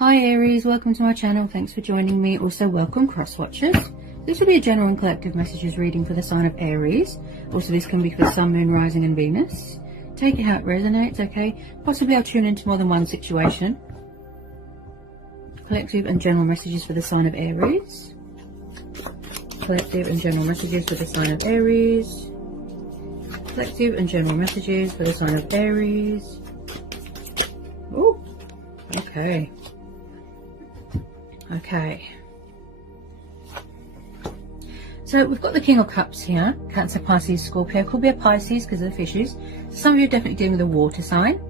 Hi Aries, welcome to my channel. Thanks for joining me. Also welcome cross watchers. This will be a general and collective messages reading for the sign of Aries. Also this can be for Sun, Moon, Rising and Venus. Take it how it resonates, okay? Possibly I'll tune into more than one situation. Collective and general messages for the sign of Aries. Collective and general messages for the sign of Aries. Collective and general messages for the sign of Aries. Oh, okay. Okay, so we've got the King of Cups here, Cancer, Pisces, Scorpio. Could be a Pisces because of the fishes. Some of you are definitely dealing with a water sign.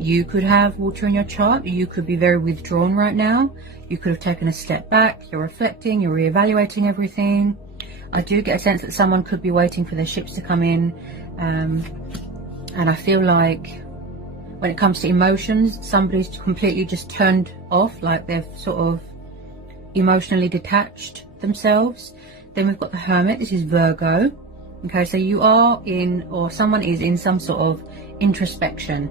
You could have water in your chart. You could be very withdrawn right now. You could have taken a step back. You're reflecting, you're reevaluating everything. I do get a sense that someone could be waiting for their ships to come in. And I feel like when it comes to emotions, somebody's completely just turned off, like they've sort of emotionally detached themselves. Then we've got the Hermit. This is Virgo. Okay, so you are in, or someone is in, some sort of introspection,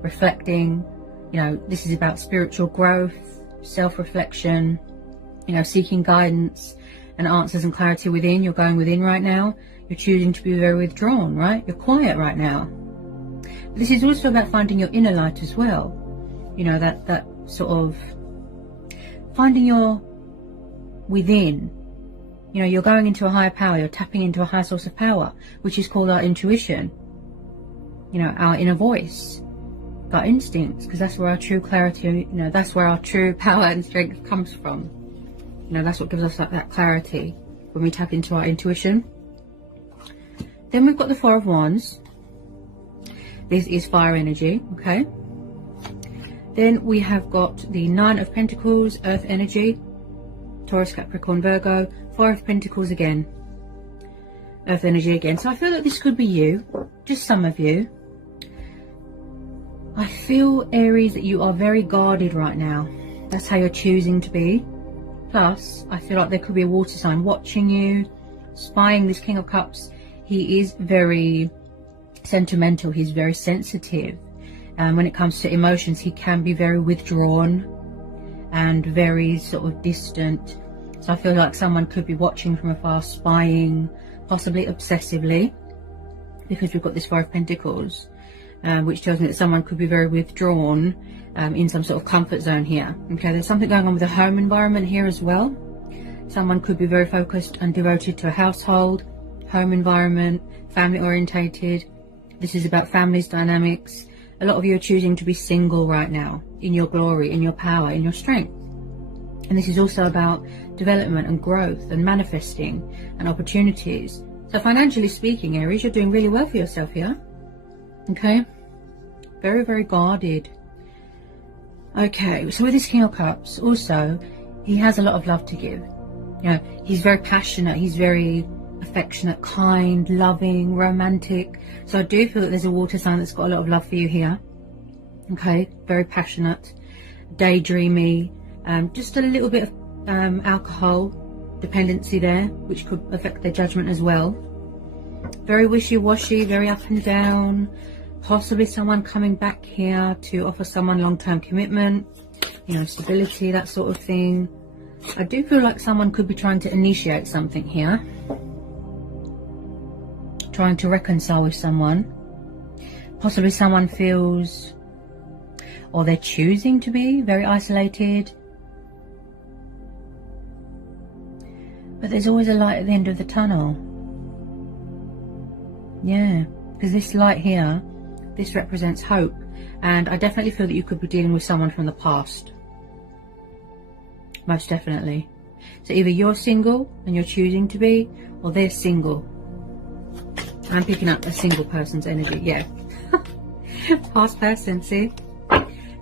reflecting. You know, this is about spiritual growth, self-reflection, you know, seeking guidance and answers and clarity within. You're going within right now. You're choosing to be very withdrawn, right? You're quiet right now. But this is also about finding your inner light as well. You know, that sort of finding your within. You know, you're going into a higher power, you're tapping into a higher source of power, which is called our intuition, you know, our inner voice, our instincts, because that's where our true clarity, you know, that's where our true power and strength comes from. You know, that's what gives us that clarity when we tap into our intuition. Then we've got the Four of Wands. This is fire energy, okay? Then we have got the Nine of Pentacles, earth energy, Taurus, Capricorn, Virgo, Four of Pentacles again, earth energy again. So I feel that this could be you, just some of you. I feel, Aries, that you are very guarded right now. That's how you're choosing to be. Plus, I feel like there could be a water sign watching you, spying. This King of Cups, he is very sentimental, he's very sensitive. When it comes to emotions, he can be very withdrawn and very sort of distant. So I feel like someone could be watching from afar, spying, possibly obsessively, because we've got this Four of Pentacles, which tells me that someone could be very withdrawn in some sort of comfort zone here. Okay, there's something going on with the home environment here as well. Someone could be very focused and devoted to a household, home environment, family orientated. This is about families dynamics. A lot of you are choosing to be single right now, in your glory, in your power, in your strength. And this is also about development and growth and manifesting and opportunities. So financially speaking, Aries, you're doing really well for yourself here. Okay? Very, very guarded. Okay, so with this King of Cups, also, he has a lot of love to give. You know, he's very passionate, he's very affectionate, kind, loving, romantic. So I do feel that there's a water sign that's got a lot of love for you here. Okay, very passionate, daydreamy, just a little bit of alcohol dependency there, which could affect their judgment as well. Very wishy-washy, very up and down. Possibly someone coming back here to offer someone long-term commitment, you know, stability, that sort of thing. I do feel like someone could be trying to initiate something here, trying to reconcile with someone. Possibly someone feels, or they're choosing to be, very isolated. But there's always a light at the end of the tunnel. Yeah, because this light here, this represents hope. And I definitely feel that you could be dealing with someone from the past. Most definitely. So either you're single and you're choosing to be, or they're single. I'm picking up a single person's energy, yeah. Past person, see?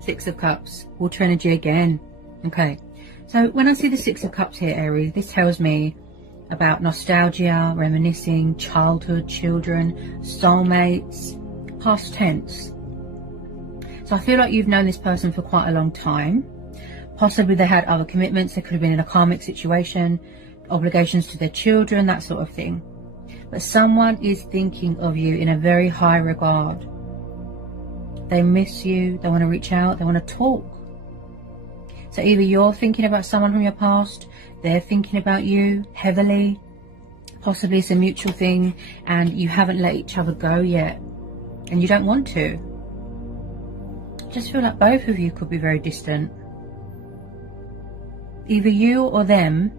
Six of Cups, water energy again. Okay, so when I see the Six of Cups here, Aries, this tells me about nostalgia, reminiscing, childhood, children, soulmates, past tense. So I feel like you've known this person for quite a long time. Possibly they had other commitments, they could have been in a karmic situation, obligations to their children, that sort of thing. But someone is thinking of you in a very high regard. They miss you, they want to reach out, they want to talk. So either you're thinking about someone from your past, they're thinking about you heavily, possibly it's a mutual thing and you haven't let each other go yet and you don't want to. I just feel like both of you could be very distant. Either you or them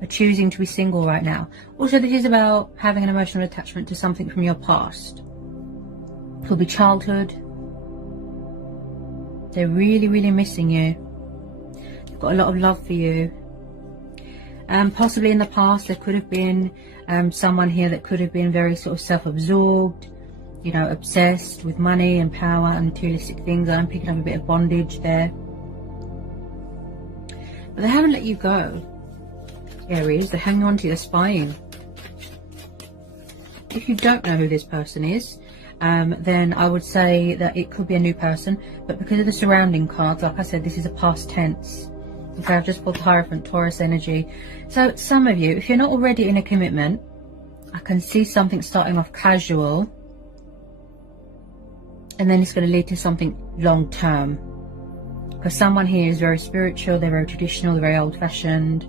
are choosing to be single right now. Also, this is about having an emotional attachment to something from your past. Could be childhood. They're really, really missing you. They've got a lot of love for you. Possibly in the past there could have been someone here that could have been very sort of self-absorbed, you know, obsessed with money and power and materialistic things. I'm picking up a bit of bondage there. But they haven't let you go, Aries. They're hanging on to you, they're spying. If you don't know who this person is, then I would say that it could be a new person. But because of the surrounding cards, like I said, this is a past tense. Okay, I've just pulled the Hierophant, Taurus energy. So some of you, if you're not already in a commitment, I can see something starting off casual. And then it's going to lead to something long term. Because someone here is very spiritual, they're very traditional, they're very old-fashioned.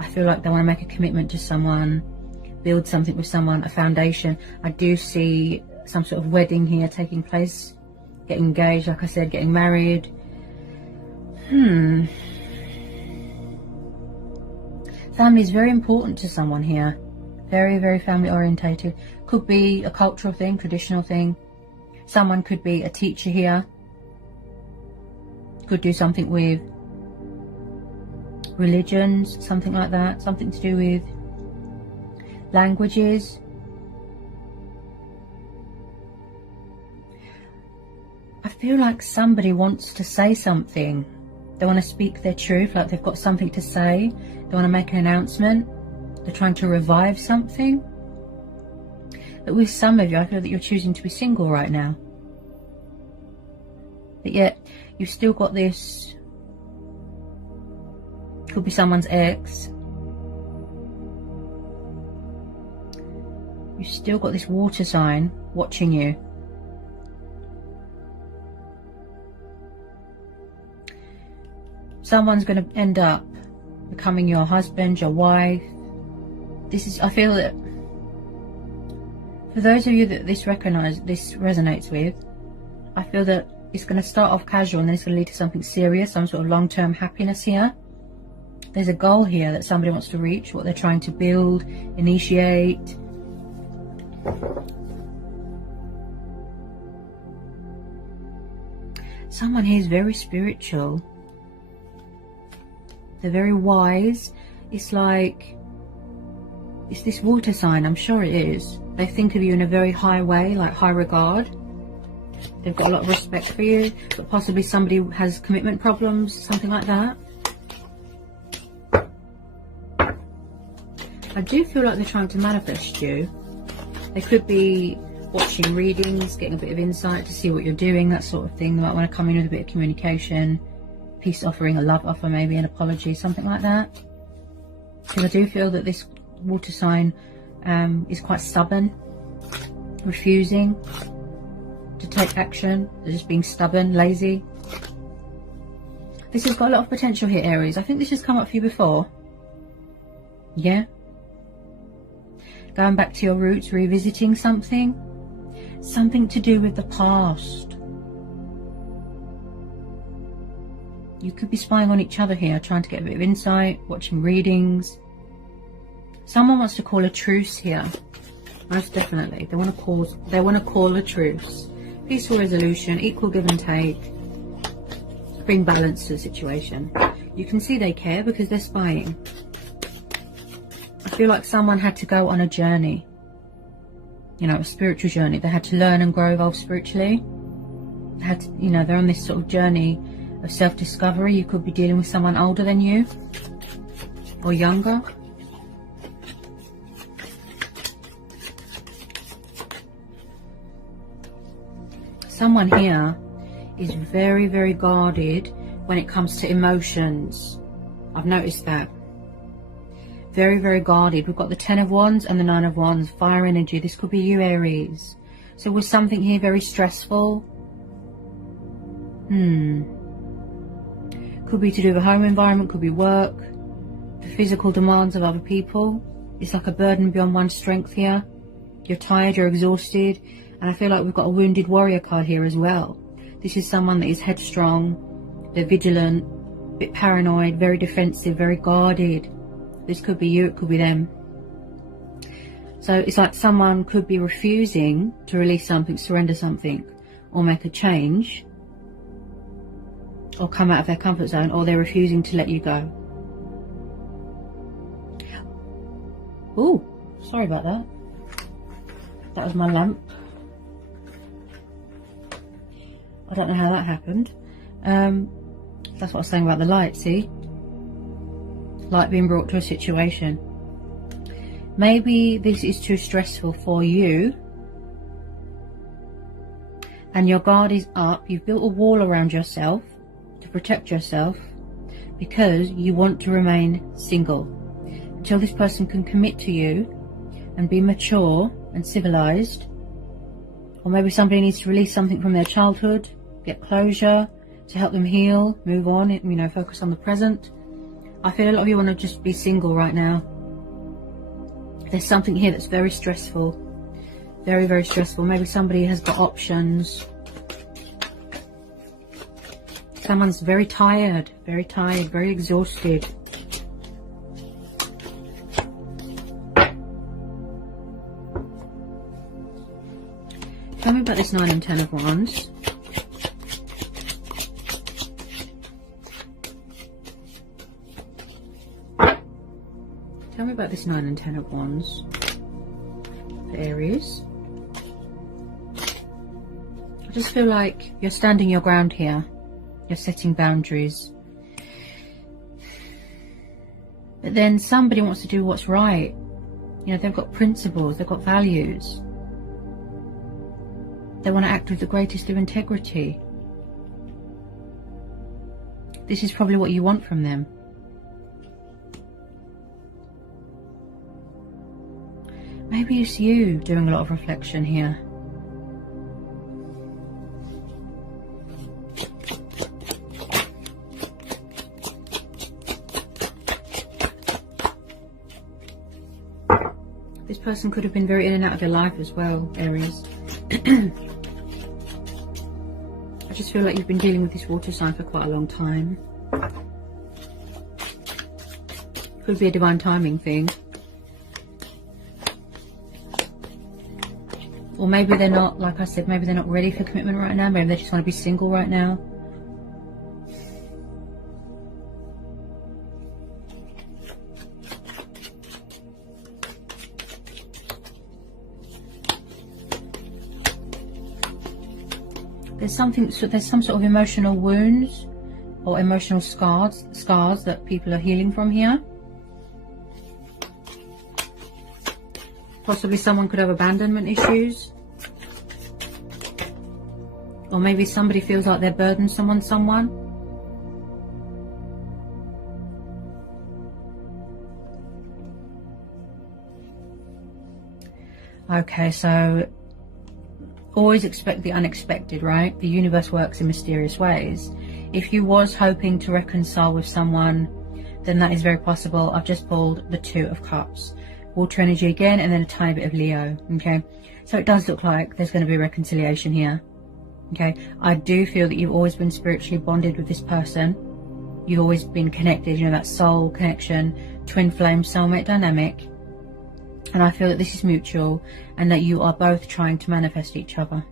I feel like they want to make a commitment to someone, build something with someone, a foundation. I do see some sort of wedding here taking place, getting engaged, like I said, getting married. Family is very important to someone here. Very, very family orientated. Could be a cultural thing, traditional thing. Someone could be a teacher here. Could do something with religions, something like that. Something to do with languages. I feel like somebody wants to say something. They want to speak their truth, like they've got something to say. They want to make an announcement. They're trying to revive something. But with some of you, I feel that you're choosing to be single right now. But yet, you've still got this, could be someone's ex. You've still got this water sign watching you. Someone's going to end up becoming your husband, your wife. This is, I feel that for those of you that this resonates with, I feel that it's going to start off casual and then it's going to lead to something serious, some sort of long-term happiness here. There's a goal here that somebody wants to reach, what they're trying to build, initiate. Someone here is very spiritual. They're very wise. It's like, it's this water sign, I'm sure it is. They think of you in a very high way, like high regard. They've got a lot of respect for you, but possibly somebody has commitment problems, something like that. I do feel like they're trying to manifest you. They could be watching readings, getting a bit of insight to see what you're doing, that sort of thing. They might want to come in with a bit of communication, peace offering, a love offer, maybe an apology, something like that. Because I do feel that this water sign is quite stubborn, refusing to take action. They're just being stubborn, lazy. This has got a lot of potential here, Aries. I think this has come up for you before. Yeah. Going back to your roots, revisiting something. Something to do with the past. You could be spying on each other here, trying to get a bit of insight, watching readings. Someone wants to call a truce here. Most definitely. They want to call a truce. Peaceful resolution, equal give and take. Bring balance to the situation. You can see they care because they're spying. I feel like someone had to go on a journey. You know, a spiritual journey. They had to learn and grow, evolve spiritually. They had to, you know, they're on this sort of journey of self-discovery. You could be dealing with someone older than you or younger. Someone here is very, very guarded when it comes to emotions. I've noticed that. Very, very guarded. We've got the 10 of Wands and the 9 of Wands. Fire energy. This could be you, Aries. So was something here very stressful? Could be to do with a home environment, could be work, the physical demands of other people. It's like a burden beyond one's strength here. You're tired, you're exhausted, and I feel like we've got a wounded warrior card here as well. This is someone that is headstrong, they're vigilant, a bit paranoid, very defensive, very guarded. This could be you, it could be them. So it's like someone could be refusing to release something, surrender something, or make a change, or come out of their comfort zone, or they're refusing to let you go. Oh, sorry about that. That was my lamp. I don't know how that happened. That's what I was saying about the light, see? Light being brought to a situation. Maybe this is too stressful for you, and your guard is up. You've built a wall around yourself to protect yourself because you want to remain single until this person can commit to you and be mature and civilized. Or maybe somebody needs to release something from their childhood, get closure to help them heal, move on, you know, focus on the present. I feel a lot of you want to just be single right now. There's something here that's very stressful, very, very stressful. Maybe somebody has got options. Someone's very tired, very exhausted. Tell me about this 9 and 10 of Wands. Tell me about this 9 and 10 of Wands for Aries. I just feel like you're standing your ground here. You're setting boundaries. But then somebody wants to do what's right. You know, they've got principles, they've got values. They want to act with the greatest of integrity. This is probably what you want from them. Maybe it's you doing a lot of reflection here. This person could have been very in and out of your life as well, Aries. I just feel like you've been dealing with this water sign for quite a long time. Could be a divine timing thing. Or maybe they're not, like I said, maybe they're not ready for commitment right now. Maybe they just want to be single right now. There's some sort of emotional wounds or emotional scars that people are healing from here. Possibly someone could have abandonment issues. Or maybe somebody feels like they're burdensome on someone. Okay, so always expect the unexpected, right? The universe works in mysterious ways. If you was hoping to reconcile with someone, then that is very possible. I've just pulled the 2 of Cups. Water energy again, and then a tiny bit of Leo. Okay, so it does look like there's going to be reconciliation here. Okay, I do feel that you've always been spiritually bonded with this person. You've always been connected, you know, that soul connection, twin flame soulmate dynamic. And I feel that this is mutual and that you are both trying to manifest each other.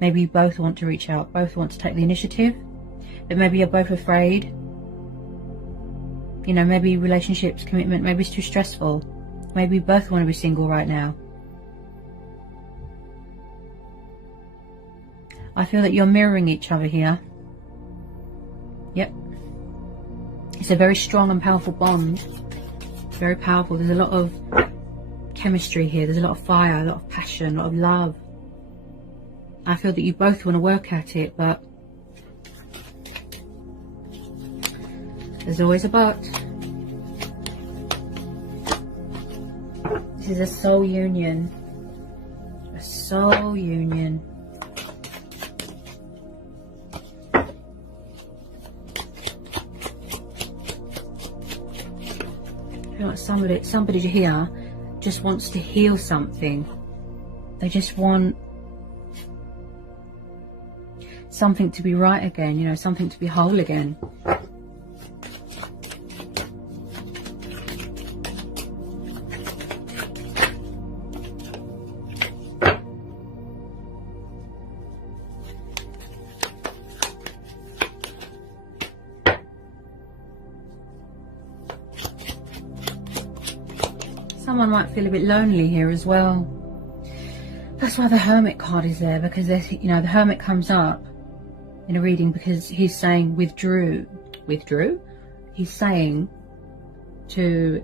Maybe you both want to reach out, both want to take the initiative, but maybe you're both afraid. You know, maybe relationships, commitment, maybe it's too stressful. Maybe you both want to be single right now. I feel that you're mirroring each other here. Yep. It's a very strong and powerful bond. Very powerful. There's a lot of chemistry here. There's a lot of fire, a lot of passion, a lot of love. I feel that you both want to work at it, but there's always a but. This is a soul union. A soul union. feel like somebody here just wants to heal something. They just want something to be right again, you know, something to be whole again. Someone might feel a bit lonely here as well. That's why the Hermit card is there, because there's, you know, the Hermit comes up in a reading because he's saying withdrew. He's saying to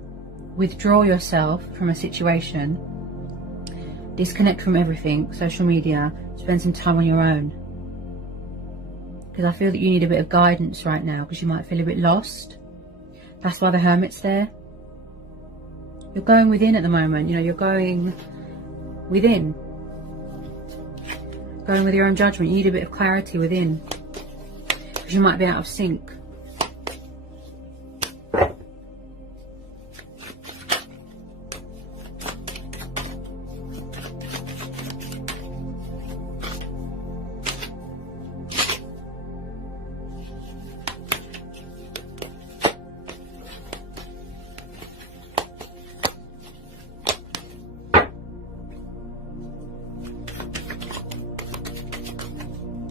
withdraw yourself from a situation, disconnect from everything, social media, spend some time on your own. Because I feel that you need a bit of guidance right now, because you might feel a bit lost. That's why the Hermit's there. You're going within at the moment, you know, you're going within. Going with your own judgment. You need a bit of clarity within, because you might be out of sync.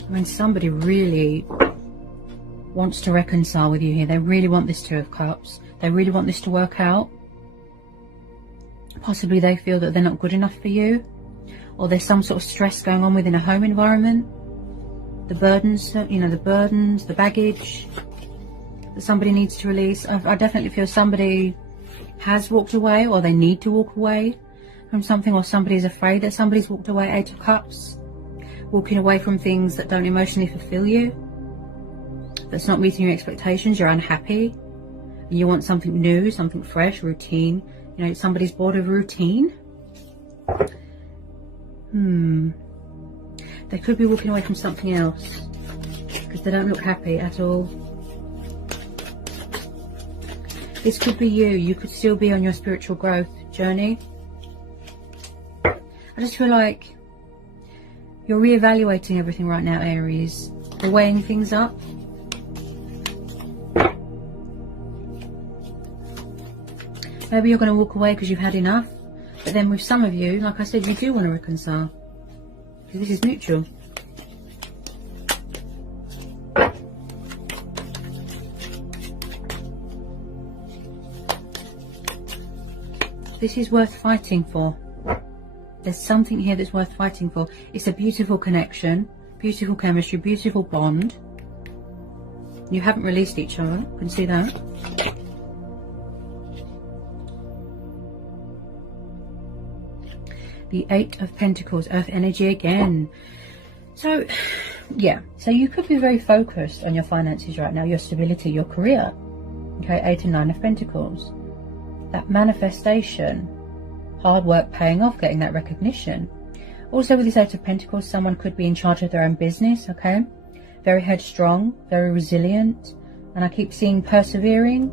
When somebody really wants to reconcile with you here, they really want this Two of Cups, they really want this to work out. Possibly they feel that they're not good enough for you, or there's some sort of stress going on within a home environment. The burdens, you know, the baggage that somebody needs to release. I definitely feel somebody has walked away, or they need to walk away from something, or somebody's afraid that somebody's walked away. Eight of Cups. Walking away from things that don't emotionally fulfill you, that's not meeting your expectations. You're unhappy and you want something new, something fresh, routine. You know, somebody's bored of routine. They could be walking away from something else because they don't look happy at all. This could be you. You could still be on your spiritual growth journey. I just feel like you're reevaluating everything right now, Aries. You're weighing things up. Maybe you're going to walk away because you've had enough. But then with some of you, like I said, you do want to reconcile. Because this is mutual. This is worth fighting for. There's something here that's worth fighting for. It's a beautiful connection, beautiful chemistry, beautiful bond. You haven't released each other. You can see that. The Eight of Pentacles, Earth energy again. So, yeah. So you could be very focused on your finances right now, your stability, your career. Okay, 8 and 9 of Pentacles. That manifestation. Hard work paying off, getting that recognition. Also with this Eight of Pentacles, someone could be in charge of their own business, okay? Very headstrong, very resilient. And I keep seeing persevering.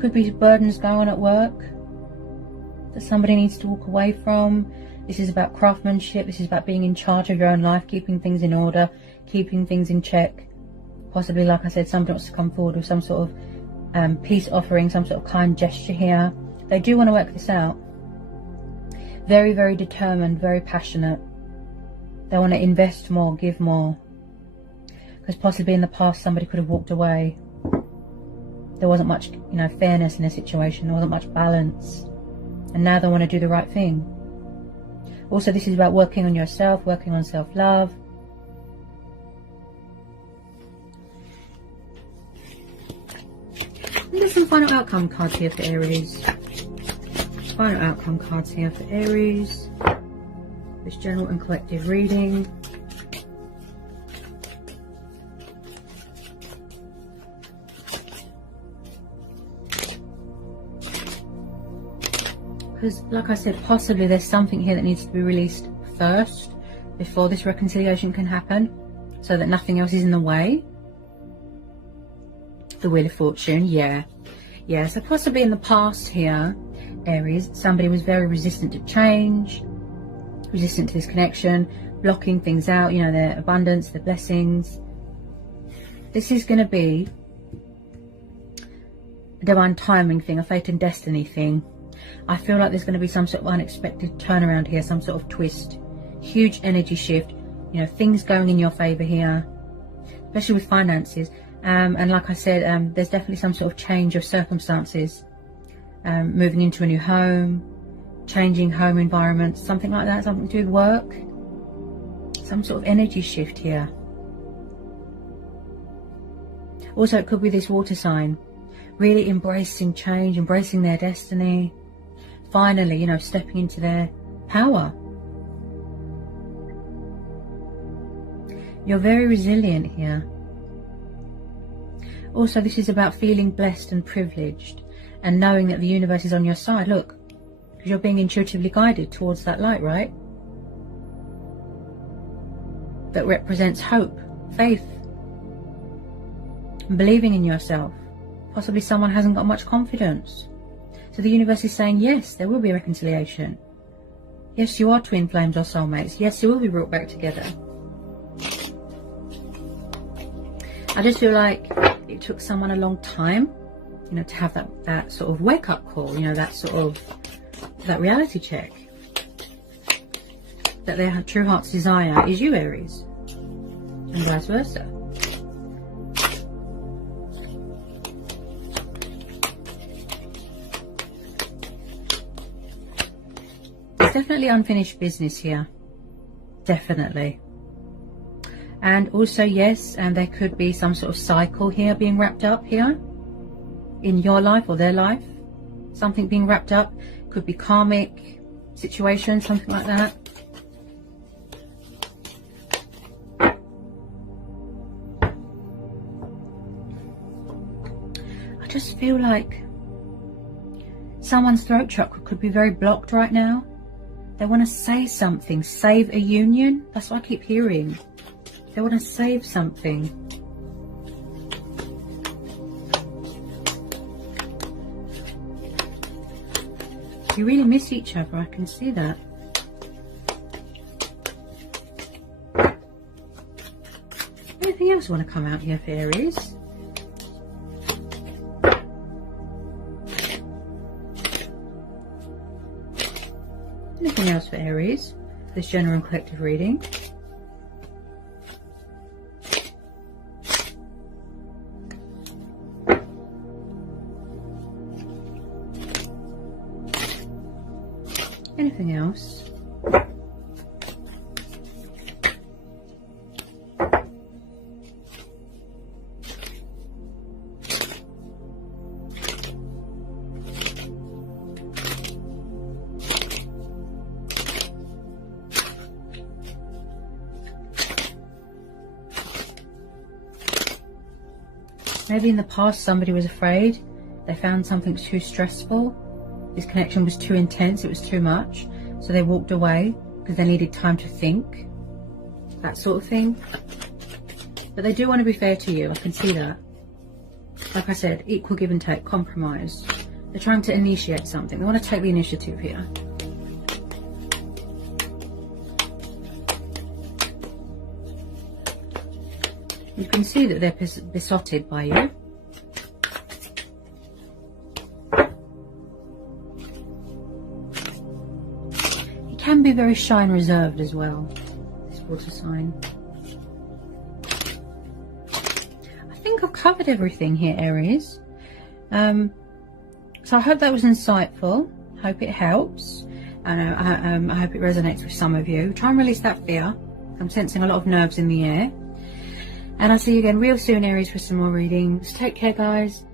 Could be burdens going on at work that somebody needs to walk away from. This is about craftsmanship. This is about being in charge of your own life, keeping things in order, keeping things in check. Possibly, like I said, somebody wants to come forward with some sort of peace offering, some sort of kind gesture here. They do want to work this out. Very, very determined, very passionate. They want to invest more, give more. Because possibly in the past somebody could have walked away. There wasn't much, you know, fairness in the situation. There wasn't much balance. And now they want to do the right thing. Also, this is about working on yourself, working on self-love. And there's some final outcome cards here for Aries. Final outcome cards here for Aries. This general and collective reading. Because, like I said, possibly there's something here that needs to be released first before this reconciliation can happen, so that nothing else is in the way. The Wheel of Fortune, yeah. Yeah, so possibly in the past here, Aries, somebody was very resistant to change, resistant to this connection, blocking things out, you know, their abundance, their blessings. This is going to be a divine timing thing, a fate and destiny thing. I feel like there's going to be some sort of unexpected turnaround here, some sort of twist, huge energy shift, you know, things going in your favor here, especially with finances. And like I said, there's definitely some sort of change of circumstances, moving into a new home, changing home environment, something like that, something to do with work, some sort of energy shift here. Also, it could be this water sign really embracing change, embracing their destiny, finally, you know, stepping into their power. You're very resilient here. Also, this is about feeling blessed and privileged and knowing that the universe is on your side. Look, because you're being intuitively guided towards that light, right? That represents hope, faith, and believing in yourself. Possibly someone hasn't got much confidence. So the universe is saying, yes, there will be reconciliation. Yes, you are twin flames or soulmates. Yes, you will be brought back together. I just feel like it took someone a long time, you know, to have that sort of wake-up call, you know, that reality check. That their true heart's desire is you, Aries. And vice versa. There's definitely unfinished business here. Definitely. And also, yes, and there could be some sort of cycle here being wrapped up here in your life or their life. Something being wrapped up. Could be karmic situation, something like that. I just feel like someone's throat chakra could be very blocked right now. They want to say something, save a union. That's what I keep hearing. They want to save something. You really miss each other, I can see that. Anything else want to come out here for Aries? Anything else for Aries? This general and collective reading. Anything else? Maybe in the past somebody was afraid. They found something too stressful. This connection was too intense, it was too much. So they walked away because they needed time to think. That sort of thing. But they do want to be fair to you, I can see that. Like I said, equal give and take, compromise. They're trying to initiate something. They want to take the initiative here. You can see that they're besotted by you. He can be very shy and reserved as well, this water sign. I think I've covered everything here, Aries. So I hope that was insightful. I hope it helps. And I hope it resonates with some of you. Try and release that fear. I'm sensing a lot of nerves in the air. And I'll see you again real soon, Aries, for some more readings. Take care, guys.